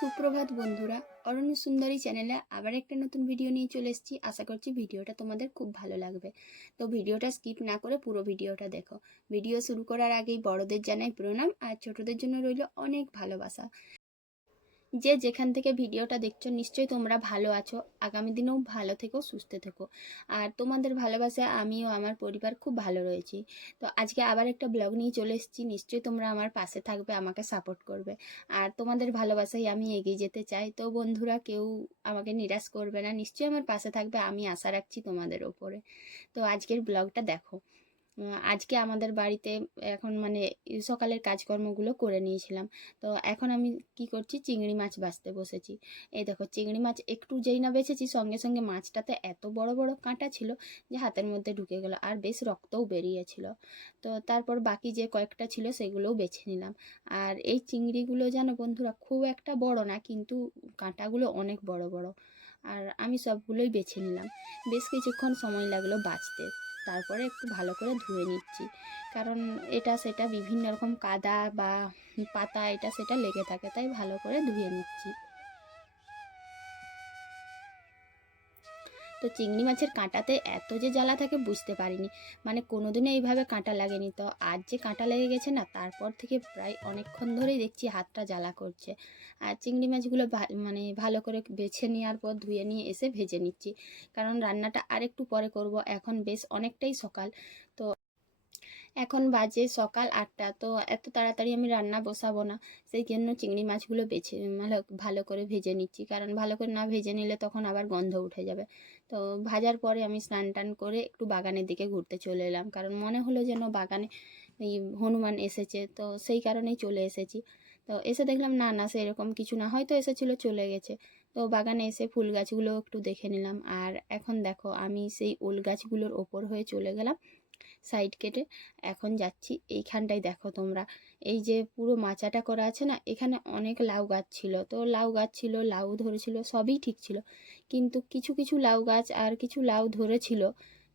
সুপ্রভাত বন্ধুরা, অরণ্য সুন্দরী চ্যানেলে আবার একটা নতুন ভিডিও নিয়ে চলে এসেছি। আশা করছি ভিডিওটা তোমাদের খুব ভালো লাগবে। তো ভিডিওটা স্কিপ না করে পুরো ভিডিওটা দেখো। ভিডিও শুরু করার আগেই বড়দের জানাই প্রণাম, আর ছোটদের জন্য রইল অনেক ভালোবাসা। যে যেখান থেকে ভিডিওটা দেখছো নিশ্চয়ই তোমরা ভালো আছো। আগামী দিনেও ভালো থেকো, সুস্থ থেকো। আর তোমাদের ভালোবাসায় আমিও আমার পরিবার খুব ভালো রয়েছি। তো আজকে আবার একটা ব্লগ নিয়ে চলে এসেছি। নিশ্চয়ই তোমরা আমার পাশে থাকবে, আমাকে সাপোর্ট করবে। আর তোমাদের ভালোবাসায় আমি এগিয়ে যেতে চাই। তো বন্ধুরা, কেউ আমাকে নিরাশ করবে না, নিশ্চয়ই আমার পাশে থাকবে, আমি আশা রাখছি তোমাদের ওপরে। তো আজকের ব্লগটা দেখো। আজকে আমাদের বাড়িতে এখন সকালের কাজকর্মগুলো করে নিয়েছিলাম। তো এখন আমি কি করছি, চিংড়ি মাছ ভাজতে বসেছি। এই দেখো, চিংড়ি মাছ একটু যেই না বেছেছি, সঙ্গে সঙ্গে মাছটাতে এত বড় বড় কাঁটা ছিল যে হাতের মধ্যে ঢুকে গেল, আর বেশ রক্তও বেরিয়েছিল। তো তারপর বাকি যে কয়েকটা ছিল সেগুলোও বেছে নিলাম। আর এই চিংড়িগুলো যেন বন্ধুরা খুব একটা বড় না, কিন্তু কাঁটাগুলো অনেক বড় বড়। আর আমি সবগুলোই বেছে নিলাম। বেশ কিছুক্ষণ সময় লাগলো বাছতে। তারপরে একটু ভালো করে ধুয়ে নিচ্ছি, কারণ এটা সেটা বিভিন্ন রকম কাদা বা পাতা এটা সেটা লেগে থাকে, তাই ভালো করে ধুয়ে নিচ্ছি। তো চিংড়ি মাছের কাঁটাতে এত যে জ্বালা থাকে বুঝতে পারিনি, কোনোদিনও এইভাবে কাঁটা লাগেনি। তো আজ যে কাঁটা লেগে গেছে না, তারপর থেকে প্রায় অনেকক্ষণ ধরেই দেখছি হাতটা জ্বালা করছে। আর চিংড়ি মাছগুলো ভালো করে বেছে নেওয়ার পর ধুয়ে নিয়ে এসে ভেজে নিচ্ছি, কারণ রান্নাটা আরেকটু পরে করব। এখন বেশ অনেকটাই সকাল। তো এখন বাজে সকাল 8টা। তো এত তাড়াতাড়ি আমি রান্না বসাবো না, সেই জন্য চিংড়ি মাছগুলো বেছে ভালো করে ভেজে নিচ্ছি, কারণ ভালো করে না ভেজে নিলে তখন আবার গন্ধ উঠে যাবে। তো ভাজার পরে আমি স্নান টান করে একটু বাগানের দিকে ঘুরতে চলে এলাম, কারণ মনে হলো যেন বাগানে এই হনুমান এসেছে, তো সেই কারণেই চলে এসেছি। তো এসে দেখলাম না না, সেরকম কিছু না, হয়তো এসেছিলো চলে গেছে। তো বাগানে এসে ফুল গাছগুলো একটু দেখে নিলাম। আর এখন দেখো, আমি সেই ওল গাছগুলোর ওপর হয়ে চলে গেলাম সাইড কেটে। এখন যাচ্ছি এইখানটায়, দেখো তোমরা, এই যে পুরো মাচাটা করা আছে না, এখানে অনেক লাউ গাছ ছিল। তো লাউ গাছ ছিল, লাউ ধরেছিল, সবই ঠিক ছিল, কিন্তু কিছু কিছু লাউ গাছ আর কিছু লাউ ধরেছিল।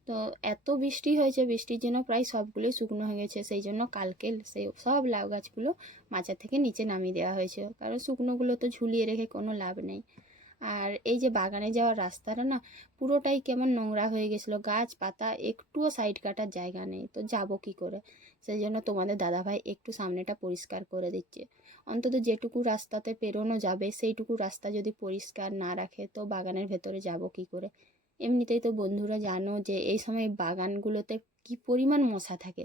তো এত বৃষ্টি হয়েছে, বৃষ্টির জন্য প্রায় সবগুলোই শুকনো হয়ে গেছে। সেই জন্য কালকে সেই সব লাউ গাছগুলো মাচা থেকে নিচে নামিয়ে দেওয়া হয়েছে, কারণ শুকনোগুলো তো ঝুলিয়ে রেখে কোনো লাভ নেই। আর এই যে বাগানে যাওয়ার রাস্তাটা না, পুরোটাই কেমন নোংরা হয়ে গেছিলো, গাছ পাতা একটুও সাইড কাটার জায়গা নেই। তো যাব কি করে? সেই জন্য তোমাদের দাদাভাই একটু সামনেটা পরিষ্কার করে দিচ্ছে। অন্তত যেটুকু রাস্তাতে পেরোনো যাবে সেইটুকু রাস্তা যদি পরিষ্কার না রাখে, তো বাগানের ভেতরে যাব কি করে? এমনিতেই তো বন্ধুরা জানো যে এই সময় বাগানগুলোতে কি পরিমাণ মশা থাকে,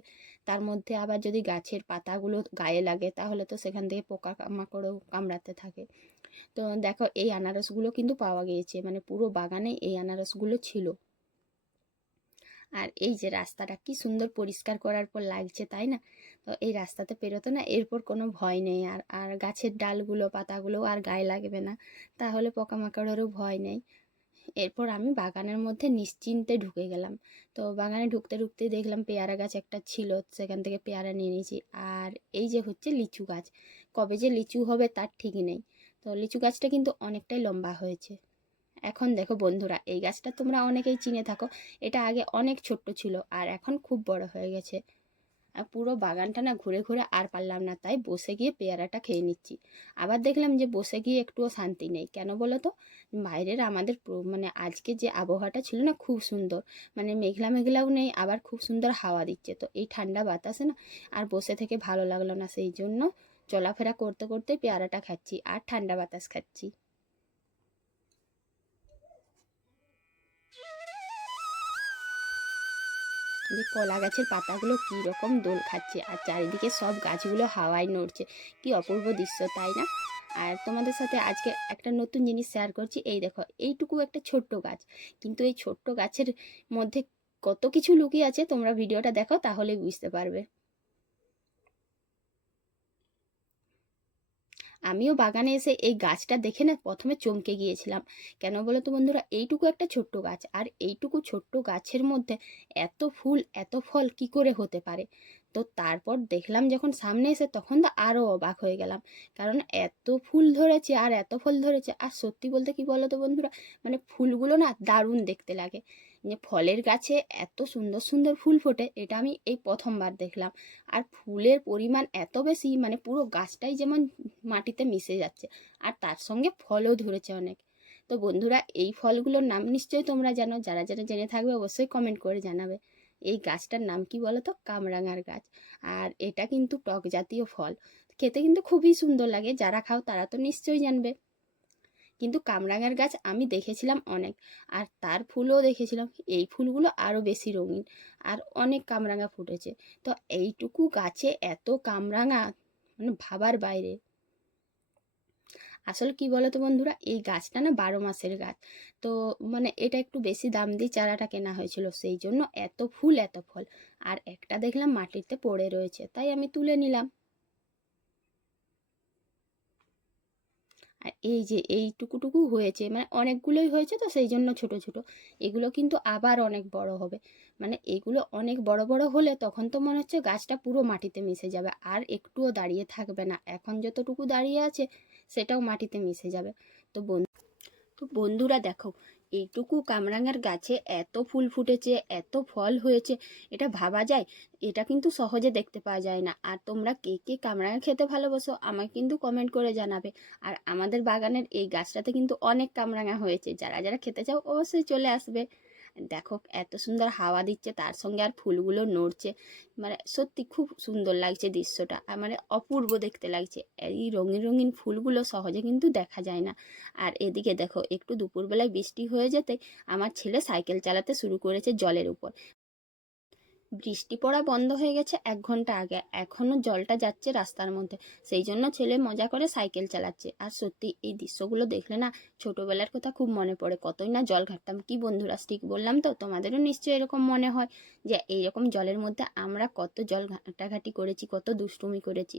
তার মধ্যে আবার যদি গাছের পাতাগুলো গায়ে লাগে, তাহলে তো সেখান থেকে পোকা মাকড়ও কামড়াতে থাকে। তো দেখো, এই আনারসগুলো কিন্তু পাওয়া গিয়েছে, পুরো বাগানে এই আনারসগুলো ছিল। আর এই যে রাস্তাটা কি সুন্দর পরিষ্কার করার পর লাগছে, তাই না? তো এই রাস্তাতে পেরোতে না এরপর কোনো ভয় নেই। আর আর গাছের ডালগুলো পাতাগুলো আর গায়ে লাগবে না, তাহলে পোকামাকড়েরও ভয় নেই। এরপর আমি বাগানের মধ্যে নিশ্চিন্তে ঢুকে গেলাম। তো বাগানে ঢুকতে ঢুকতে দেখলাম পেয়ারা গাছ একটা ছিল, সেখান থেকে পেয়ারা নিয়ে নিয়েছি। আর এই যে হচ্ছে লিচু গাছ, কবে যে লিচু হবে তার ঠিক নেই। তো লিচু গাছটা কিন্তু অনেকটাই লম্বা হয়েছে। এখন দেখো বন্ধুরা, এই গাছটা তোমরা অনেকেই চিনে থাকো। এটা আগে অনেক ছোট্ট ছিল, আর এখন খুব বড় হয়ে গেছে। আর পুরো বাগানটা না ঘুরে ঘুরে আর পারলাম না, তাই বসে গিয়ে পেয়ারাটা খেয়ে নিচ্ছি। আবার দেখলাম যে বসে গিয়ে একটুও শান্তি নেই। কেন বলো তো? বাইরের আমাদের আজকে যে আবহাওয়াটা ছিল না, খুব সুন্দর, মেঘলা মেঘলাও নেই, আবার খুব সুন্দর হাওয়া দিচ্ছে। তো এই ঠান্ডা বাতাসে না আর বসে থেকে ভালো লাগলো না, সেই জন্য চলাফেরা করতে করতে পেয়ারাটা খাচ্ছি আর ঠান্ডা বাতাস খাচ্ছি। যে কলা গাছের পাতাগুলো কী রকম দোল খাচ্ছে, আর চারিদিকে সব গাছগুলো হাওয়ায় নড়ছে, কি অপূর্ব দৃশ্য, তাই না? আর তোমাদের সাথে আজকে একটা নতুন জিনিস শেয়ার করছি। এই দেখো, এইটুকু একটা ছোট্ট গাছ, কিন্তু এই ছোট্ট গাছের মধ্যে কত কিছু লুকিয়ে আছে, তোমরা ভিডিওটা দেখো তাহলেই বুঝতে পারবে। আমিও বাগানে এসে এই গাছটা দেখে না প্রথমে চমকে গিয়েছিলাম। কেন বলো তো বন্ধুরা? এইটুকু একটা ছোট্ট গাছ, আর এইটুকু ছোট্ট গাছের মধ্যে এত ফুল এত ফল কি করে হতে পারে? তো তারপর দেখলাম যখন সামনে এসে, তখন তো আরও অবাক হয়ে গেলাম, কারণ এত ফুল ধরেছে আর এত ফল ধরেছে। আর সত্যি বলতে কি বলো তো বন্ধুরা, ফুলগুলো না দারুণ দেখতে লাগে। যে ফলের গাছে এত সুন্দর সুন্দর ফুল ফোটে এটা আমি এই প্রথমবার দেখলাম। আর ফুলের পরিমাণ এত বেশি, মানে পুরো গাছটাই যেমন মাটিতে মিশে যাচ্ছে, আর তার সঙ্গে ফলও ধরেছে অনেক। তো বন্ধুরা, এই ফলগুলোর নাম নিশ্চয়ই তোমরা জানো, যারা যারা জেনে থাকবে অবশ্যই কমেন্ট করে জানাবে। এই গাছটার নাম কি বলো তো? কামরাঙার গাছ। আর এটা কিন্তু টক জাতীয় ফল, খেতে কিন্তু খুবই সুন্দর লাগে, যারা খাও তারা তো নিশ্চয়ই জানবে। কিন্তু কামরাঙার গাছ আমি দেখেছিলাম অনেক, আর তার ফুলও দেখেছিলাম, এই ফুলগুলো আরও বেশি রঙিন, আর অনেক কামরাঙা ফুটেছে। তো এইটুকু গাছে এত কামরাঙা, মানে ভাবার বাইরে। আসলে কি বলো তো বন্ধুরা, এই গাছটা না 12 মাসের গাছ। তো মানে এটা একটু বেশি দাম দিয়ে চারাটা কেনা হয়েছিল, সেই জন্য এত ফুল এত ফল। আর একটা দেখলাম মাটিতে পড়ে রয়েছে, তাই আমি তুলে নিলাম। আর এই যে এইটুকুটুকু হয়েছে, মানে অনেকগুলোই হয়েছে, তো সেই জন্য ছোট ছোট। এগুলো কিন্তু আবার অনেক বড় হবে, মানে এগুলো অনেক বড় বড় হলে তখন তো মনে হচ্ছে গাছটা পুরো মাটিতে মিশে যাবে, আর একটুও দাঁড়িয়ে থাকবে না। এখন যতটুকু দাঁড়িয়ে আছে সেটাও মাটিতে মিশে যাবে। তো তো বন্ধুরা দেখো, এইটুকু কামরাঙার গাছে এত ফুল ফুটেছে, এত ফল হয়েছে, এটা ভাবা যায়? এটা কিন্তু সহজে দেখতে পাওয়া যায় না। আর তোমরা কে কে কামরাঙা খেতে ভালোবাসো আমাকে কিন্তু কমেন্ট করে জানাবে। আর আমাদের বাগানের এই গাছটাতে কিন্তু অনেক কামরাঙা হয়েছে, যারা যারা খেতে চাও অবশ্যই চলে আসবে। দেখো এত সুন্দর হাওয়া দিচ্ছে, তার সঙ্গে আর ফুলগুলো নড়ছে, মানে সত্যি খুব সুন্দর লাগছে দৃশ্যটা, আর মানে অপূর্ব দেখতে লাগছে। এই রঙিন রঙিন ফুলগুলো সহজে কিন্তু দেখা যায় না। আর এদিকে দেখো, একটু দুপুরবেলায় বৃষ্টি হয়ে যেতে আমার ছেলে সাইকেল চালাতে শুরু করেছে জলের উপর। বৃষ্টি পড়া বন্ধ হয়ে গেছে 1 ঘন্টা আগে, এখনো জলটা যাচ্ছে রাস্তার মধ্যে, সেই জন্য ছেলে মজা করে সাইকেল চালাচ্ছে। আর সত্যি এই দৃশ্যগুলো দেখলে না ছোটবেলার কথা খুব মনে পড়ে, কতই না জল ঘাটতাম। কি বন্ধুরা, ঠিক বললাম তো? তোমাদেরও নিশ্চয়ই এরকম মনে হয় যে এইরকম জলের মধ্যে আমরা কত জল ঘাটাঘাটি করেছি, কত দুষ্টুমি করেছি।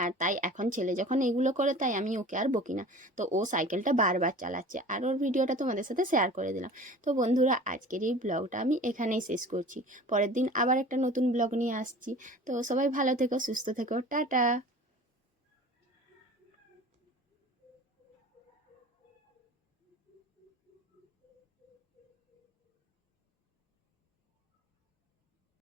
আর তাই এখন ছেলে যখন এগুলো করে, তাই আমি ওকে আর বকি না। তো ও সাইকেলটা বারবার চালাচ্ছে, আর ওর ভিডিওটা তোমাদের সাথে শেয়ার করে দিলাম। তো বন্ধুরা, আজকের এই ব্লগটা আমি এখানেই শেষ করছি। পরের দিন আবার একটা নতুন ব্লগ নিয়ে আসছি। তো সবাই ভালো থেকো, সুস্থ থেকো, টাটা।